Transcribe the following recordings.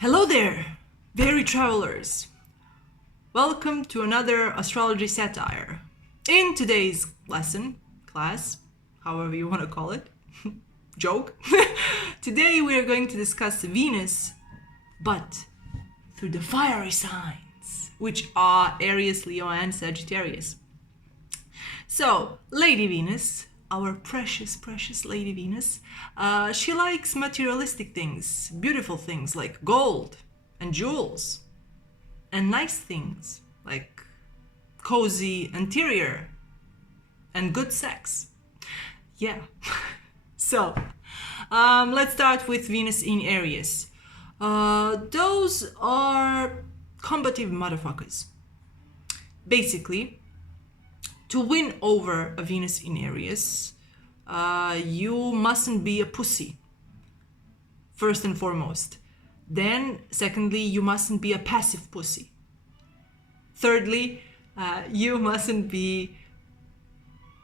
Hello there, very travelers. Welcome to another astrology satire. In today's lesson, class, however you want to call it, joke, today we are going to discuss Venus, but through the fiery signs, which are Aries, Leo, and Sagittarius. So, Lady Venus, our precious, precious Lady Venus, she likes materialistic things, beautiful things like gold and jewels, and nice things like cozy interior and good sex. Yeah. So, let's start with Venus in Aries. Those are combative motherfuckers. Basically, to win over a Venus in Aries, you mustn't be a pussy, first and foremost. Then, secondly, you mustn't be a passive pussy. Thirdly, you mustn't be...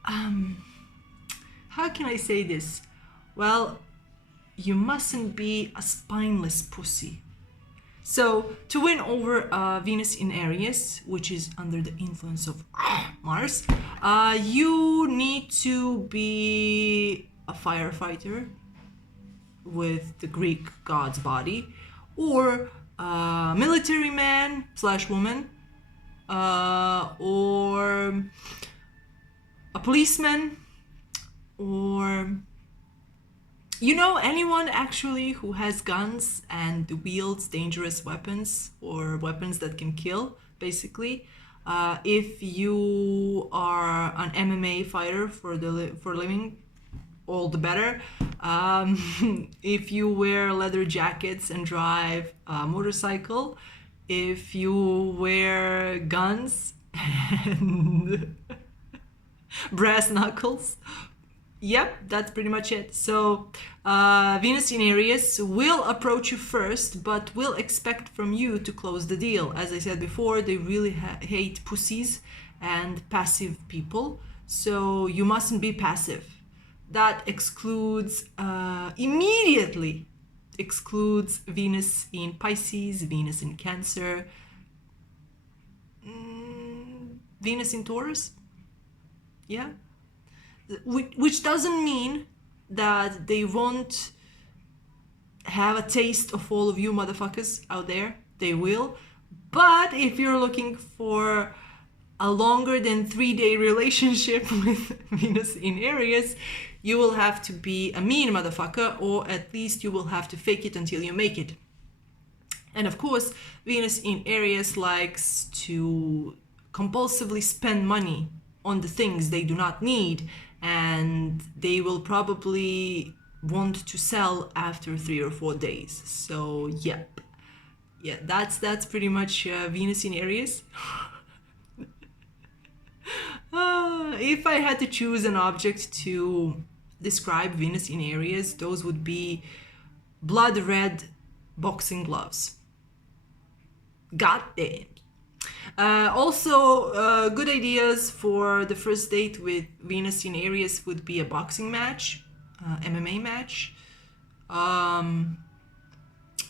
how can I say this? Well, you mustn't be a spineless pussy. So, to win over Venus in Aries, which is under the influence of Mars, you need to be a firefighter with the Greek god's body, or a military man / woman, or a policeman, or anyone actually who has guns and wields dangerous weapons or weapons that can kill, basically. If you are an MMA fighter for living, all the better. If you wear leather jackets and drive a motorcycle, if you wear guns and brass knuckles, yep, that's pretty much it. So Venus in Aries will approach you first, but will expect from you to close the deal. As I said before, they really hate pussies and passive people, so you mustn't be passive. That excludes, immediately excludes Venus in Pisces, Venus in Cancer, Venus in Taurus, yeah. Which doesn't mean that they won't have a taste of all of you motherfuckers out there. They will. But if you're looking for a longer than 3-day relationship with Venus in Aries, you will have to be a mean motherfucker, or at least you will have to fake it until you make it. And of course, Venus in Aries likes to compulsively spend money on the things they do not need, and they will probably want to sell after 3 or 4 days. So yep, yeah, that's pretty much Venus in Aries. If I had to choose an object to describe Venus in Aries, those would be blood red boxing gloves. God damn. Also, good ideas for the first date with Venus in Aries would be a boxing match, MMA match,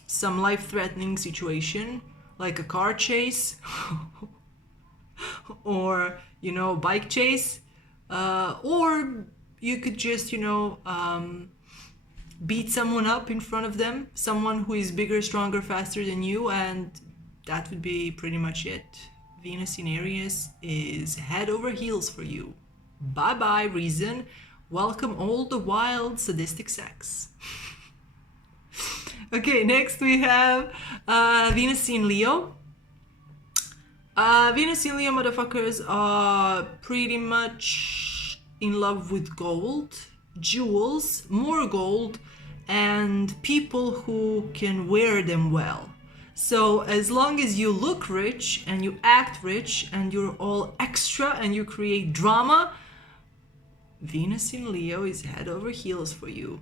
some life-threatening situation like a car chase, or bike chase, or you could just beat someone up in front of them, someone who is bigger, stronger, faster than you, and that would be pretty much it. Venus in Aries is head over heels for you. Bye bye, reason. Welcome all the wild, sadistic sex. Okay, next we have Venus in Leo. Venus in Leo motherfuckers are pretty much in love with gold, jewels, more gold, and people who can wear them well. So as long as you look rich and you act rich and you're all extra and you create drama, Venus in Leo is head over heels for you.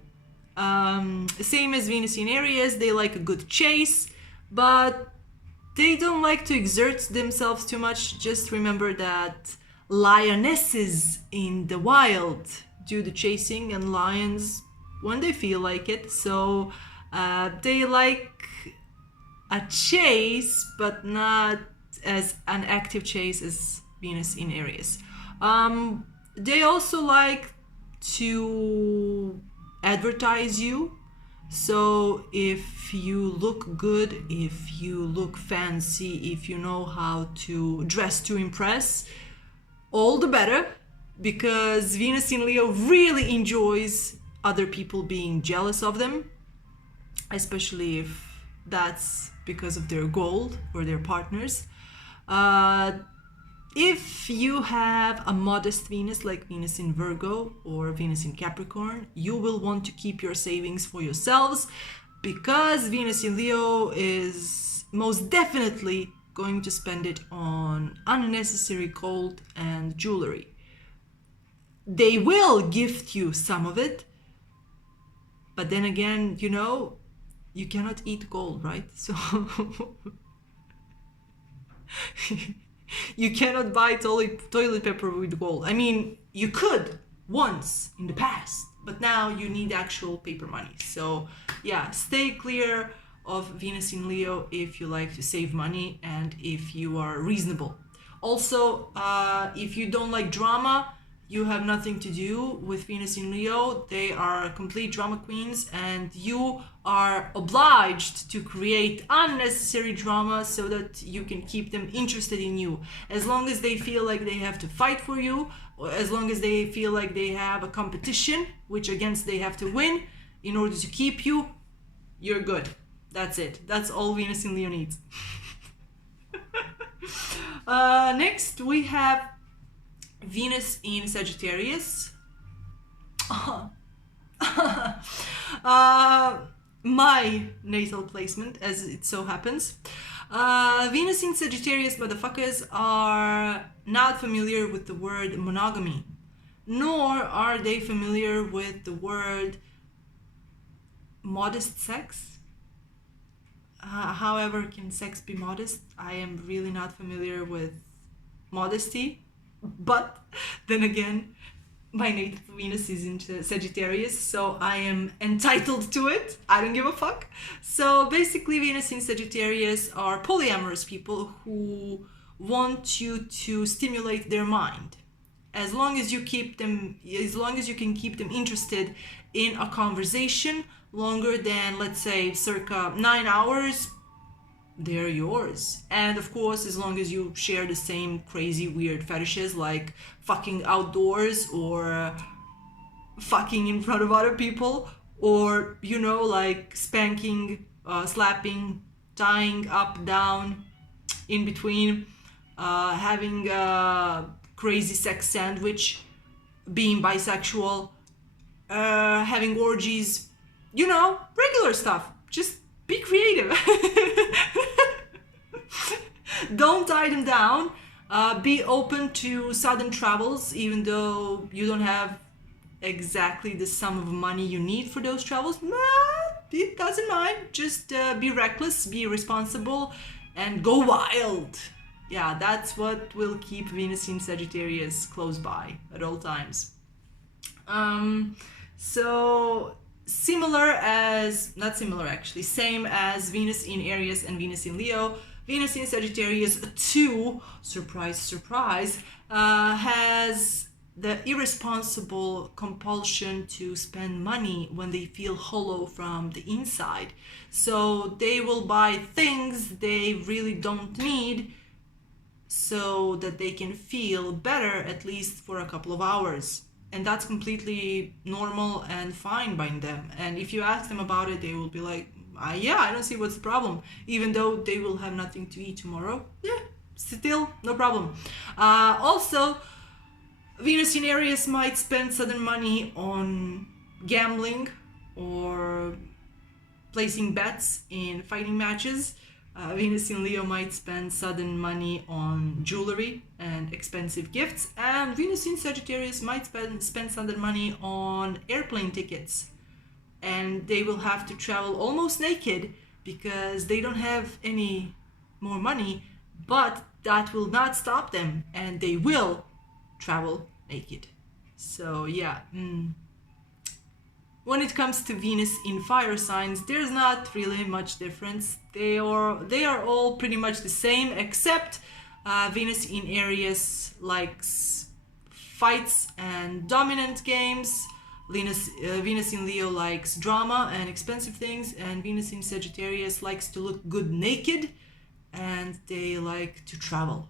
Same as Venus in Aries, they like a good chase, but they don't like to exert themselves too much. Just remember that lionesses in the wild do the chasing, and lions when they feel like it. So they like a chase, but not as an active chase as Venus in Aries. They also like to advertise you. So if you look good, if you look fancy, if you know how to dress to impress, all the better, because Venus in Leo really enjoys other people being jealous of them, especially if that's because of their gold or their partners. If you have a modest Venus, like Venus in Virgo or Venus in Capricorn, you will want to keep your savings for yourselves, because Venus in Leo is most definitely going to spend it on unnecessary gold and jewelry. They will gift you some of it, but then again, you know, you cannot eat gold, right? So you cannot buy toilet paper with gold. I mean, you could once in the past, but now you need actual paper money. So yeah, stay clear of Venus in Leo if you like to save money and if you are reasonable. Also, if you don't like drama, you have nothing to do with Venus in Leo. They are complete drama queens, and you are obliged to create unnecessary drama so that you can keep them interested in you. As long as they feel like they have to fight for you, or as long as they feel like they have a competition which against they have to win in order to keep you, you're good. That's it. That's all Venus in Leo needs. Next we have Venus in Sagittarius. My natal placement, as it so happens. Venus in Sagittarius motherfuckers are not familiar with the word monogamy, nor are they familiar with the word modest sex. However, can sex be modest? I am really not familiar with modesty. But then again, my natal Venus is in Sagittarius, so I am entitled to it. I don't give a fuck. So basically, Venus in Sagittarius are polyamorous people who want you to stimulate their mind. As long as you can keep them interested in a conversation longer than, let's say, circa 9 hours, they're yours. And of course, as long as you share the same crazy weird fetishes like fucking outdoors or fucking in front of other people, or, you know, like spanking, slapping, tying up, down, in between, having a crazy sex sandwich, being bisexual, having orgies, you know, regular stuff. Just be creative. Don't tie them down. Be open to sudden travels, even though you don't have exactly the sum of money you need for those travels. It doesn't mind. Just be reckless, be responsible, and go wild. Yeah, that's what will keep Venus in Sagittarius close by at all times. So same as Venus in Aries and Venus in Leo. Venus in Sagittarius too, surprise, surprise, has the irresponsible compulsion to spend money when they feel hollow from the inside. So they will buy things they really don't need so that they can feel better, at least for a couple of hours. And that's completely normal and fine by them. And if you ask them about it, they will be like, yeah, I don't see what's the problem. Even though they will have nothing to eat tomorrow, yeah, still no problem. Also, Venus in Aries might spend sudden money on gambling or placing bets in fighting matches. Venus in Leo might spend sudden money on jewelry and expensive gifts, and Venus in Sagittarius might spend sudden money on airplane tickets, and they will have to travel almost naked because they don't have any more money, but that will not stop them, and they will travel naked. So yeah, when it comes to Venus in fire signs, there's not really much difference. They are all pretty much the same, except Venus in Aries likes fights and dominant games. Venus in Leo likes drama and expensive things, and Venus in Sagittarius likes to look good naked, and they like to travel,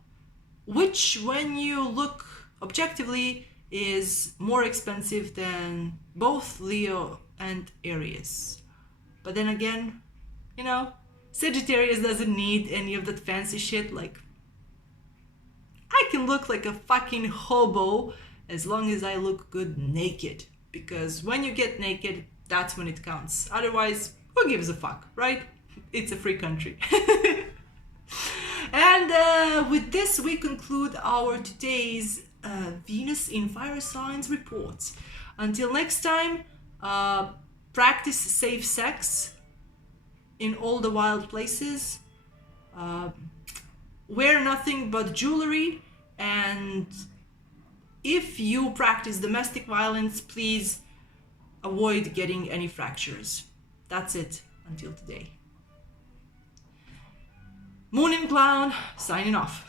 which, when you look objectively, is more expensive than both Leo and Aries. But then again, you know, Sagittarius doesn't need any of that fancy shit. Like, I can look like a fucking hobo as long as I look good naked. Because when you get naked, that's when it counts. Otherwise, who gives a fuck, right? It's a free country. And with this, we conclude our today's Venus in Fire Signs report. Until next time, practice safe sex in all the wild places. Wear nothing but jewelry, and if you practice domestic violence, please avoid getting any fractures. That's it until today. Moon and Clown signing off.